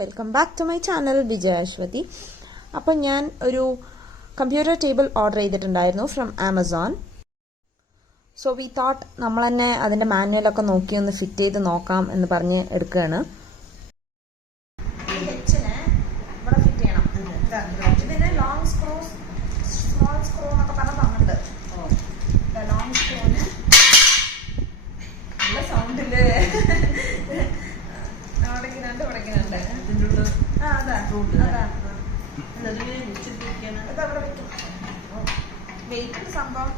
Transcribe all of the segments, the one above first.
Welcome back to my channel Vijaya Aswathy. അപ്പം ഞാൻ ഒരു കമ്പ്യൂട്ടർ ടേബിൾ ഓർഡർ ചെയ്തിട്ടുണ്ടായിരുന്നു from Amazon. So we thought നമ്മൾ തന്നെ അതിൻ്റെ മാനുവലൊക്കെ നോക്കി ഒന്ന് ഫിറ്റ് ചെയ്ത് നോക്കാം എന്ന് പറഞ്ഞ് എടുക്കുകയാണ്. ഇതിന് ലോങ് സ്ക്രൂ, സ്മോൾ സ്ക്രൂ എന്നൊക്കെ പറഞ്ഞ് തന്നിട്ട് ലോങ് സ്ക്രൂന് നല്ല സൗണ്ടില് സംഭവം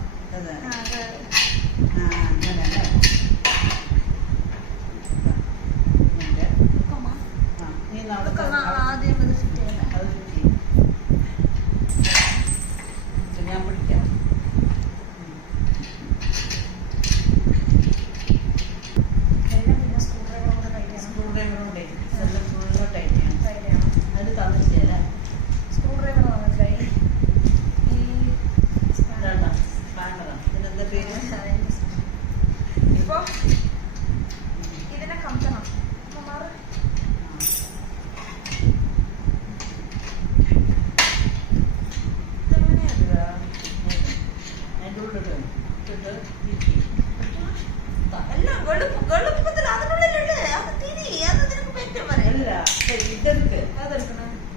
ആദ്യം ഫിറ്റ് ചെയ്യണ്ട. ഞാൻ പിടിക്കാം. സ്ക്രൂ ഡ്രൈവറുണ്ടേ ഫുള്ള് ടൈറ്റ് ചെയ്യണം. അത് തന്നിട്ടില്ലേ? സ്ക്രൂ ഡ്രൈവർ വന്നിട്ടില്ല. ഇതിനെന്താ പേര്? ഇപ്പൊ ഇതിനെ കമ്പണം.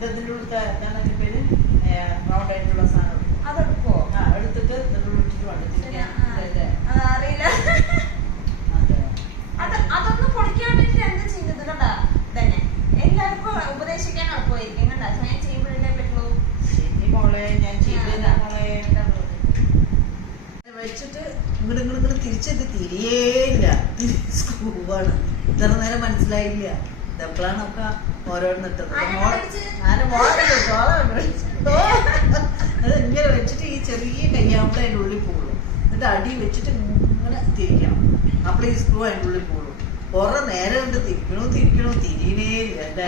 ഇതിൻ്റെ ഞാൻ പേര് റൗണ്ട് ആയിട്ടുള്ള സാധനം അതെടുക്കോ? എടുത്തിട്ട് അറിയില്ല. അതൊന്നും പൊളിക്കാൻ വേണ്ടിട്ട് എന്താ ചെയ്യുന്നത് കണ്ടാ തന്നെ എല്ലാവർക്കും ഉപദേശിക്കാൻ എളുപ്പമായിരിക്കും കണ്ടാ. ഞാൻ ചെയ്യുമ്പോഴല്ലേ പറ്റുള്ളൂ. ശരി മോളെ, ഞാൻ ചെയ്ത മോളെ വെച്ചിട്ട് ഇങ്ങോട്ട് തിരിച്ചിട്ട് തിരിയേയില്ല. സ്ക്രൂവാണ്. ഇത്ര നേരം മനസ്സിലായില്ല. ഇതെപ്പോഴാണ് ഒക്കെ ഓരോന്നിട്ടത്. അത് ഇങ്ങനെ വെച്ചിട്ട് ഈ ചെറിയ കയ്യാകുമ്പോൾ അതിൻ്റെ ഉള്ളിൽ പോകുള്ളൂ. എന്നിട്ട് അടി വെച്ചിട്ട് ഇങ്ങനെ തിരിക്കണം. അപ്പോൾ ഈ സ്ക്രൂ അതിൻ്റെ ഉള്ളിൽ പോകുള്ളൂ. കുറെ നേരം കൊണ്ട് തിരിക്കണോ തിരിയണേ ഇല്ല.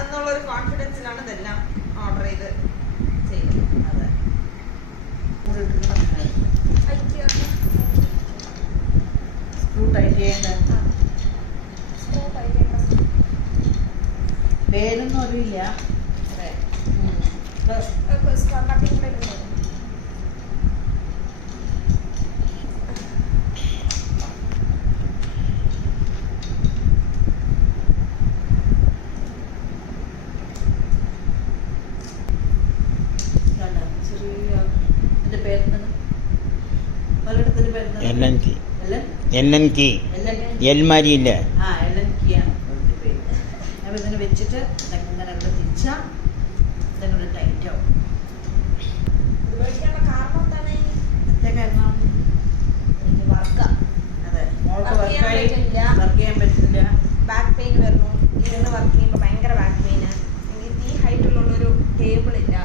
എന്നുള്ളൊരു കോൺഫിഡൻസിലാണ് ഇതെല്ലാം ഓർഡർ ചെയ്ത് ചെയ്യുന്നത്. അതെ, സ്ക്രൂ ടൈറ്റ് ചെയ്യേണ്ട. പേരൊന്നും അറിയില്ല. എൽമാരിയില്ല. ഇതിന് വെച്ചിട്ട് ഇങ്ങനെ തിരിച്ചാ ഇതങ്ങനെ ടൈറ്റ് ആവും. കാരണം അതെ, മോൾക്ക് വർക്ക് ചെയ്യാൻ പറ്റില്ല. ബാക്ക് പെയിൻ വരുന്നു. ഇരുന്ന് വർക്ക് ചെയ്യുമ്പോൾ ഭയങ്കര ബാക്ക് പെയിന്. ഈ ഹൈറ്റുള്ളൊരു ടേബിൾ ഇല്ല.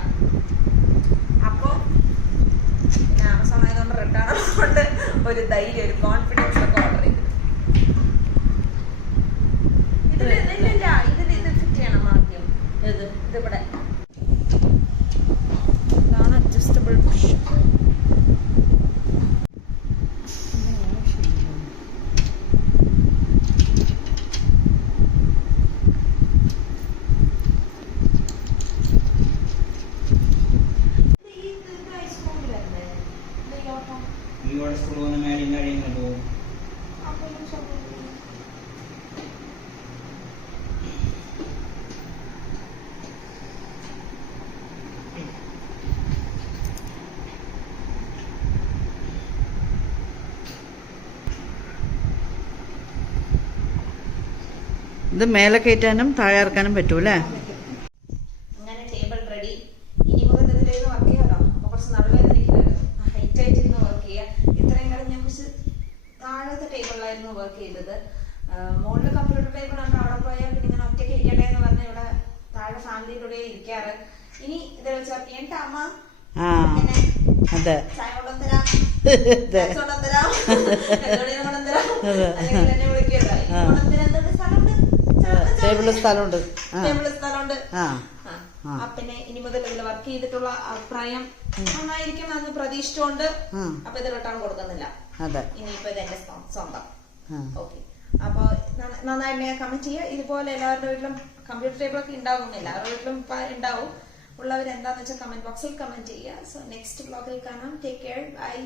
അപ്പോൾ പിന്നെ ആമസോൺ ആയതുകൊണ്ട് റിട്ടേൺ കൊണ്ട് ഒരു ധൈര്യം, ഒരു കോൺഫിഡൻസ് ഒക്കെ ഓർഡർ ചെയ്തു. ഇതിൽ ഫിറ്റ് ചെയ്യണം ആദ്യം. ഇതിവിടെ ഇതാണ് അഡ്ജസ്റ്റബിൾ പുഷ്. ഇത് മേലെ കയറ്റാനും താഴെ ഇറക്കാനും പറ്റൂല്ലേ? അങ്ങനെ ടേബിൾ റെഡി. ഇനി മുതൽ ഇതിലേക്ക് വർക്ക് ചെയ്യാമല്ലോ. അപ്പൊ കുറച്ച് നടുവേദനിക്കുന്നല്ലോ. ഹൈറ്റ് ആയിട്ടിരുന്ന് വർക്ക് ചെയ്യാം. ഇത്രയും കാലം ഞാൻ കുറച്ച് താഴത്തെ ടേബിളിലായിരുന്നു വർക്ക് ചെയ്തത്. മുകളിൽ കമ്പ്യൂട്ടർ ടേബിൾ ഉണ്ട്. അവിടെ പോയാൽ പിന്നെ ഇങ്ങനെ ഒറ്റയ്ക്ക് ഇരിക്കണ്ടേന്ന് പറഞ്ഞ് ഇവിടെ താഴെ ഫാമിലിയുടെ ഇരിക്കാറ്. ഇനി ഇതിൽ വെച്ച് വർക്ക് ചെയ്യാൻ അമ്മ ചായ കൊണ്ടുവന്നരാം, കൊണ്ടുവന്നരാം, അല്ലെങ്കിൽ എന്നെ വിളിക്കല്ലോ. സ്ഥലമുണ്ട്. പിന്നെ ഇനി മുതൽ ഇതിൽ വർക്ക് ചെയ്തിട്ടുള്ള അഭിപ്രായം നന്നായിരിക്കും എന്ന് പ്രതീക്ഷിച്ചുകൊണ്ട് അപ്പൊ ഇത് റിട്ടേൺ കൊടുക്കുന്നില്ല. അതെ. ഇനിയിപ്പോ ഇത് എന്റെ സ്വന്തം. ആ. ഓക്കെ, അപ്പൊ നന്നായിട്ട് കമന്റ് ചെയ്യുക. ഇതുപോലെ എല്ലാവരുടെ വീട്ടിലും കമ്പ്യൂട്ടർ ടേബിൾ ഒക്കെ ഉണ്ടാവും, എല്ലാവരുടെ വീട്ടിലും ഉണ്ടാവും. ഉള്ളവർ എന്താന്ന് വെച്ചാൽ കമന്റ് ബോക്സിൽ കമന്റ് ചെയ്യുക. സോ നെക്സ്റ്റ് വ്ലോഗിൽ കാണാം. Take care, by.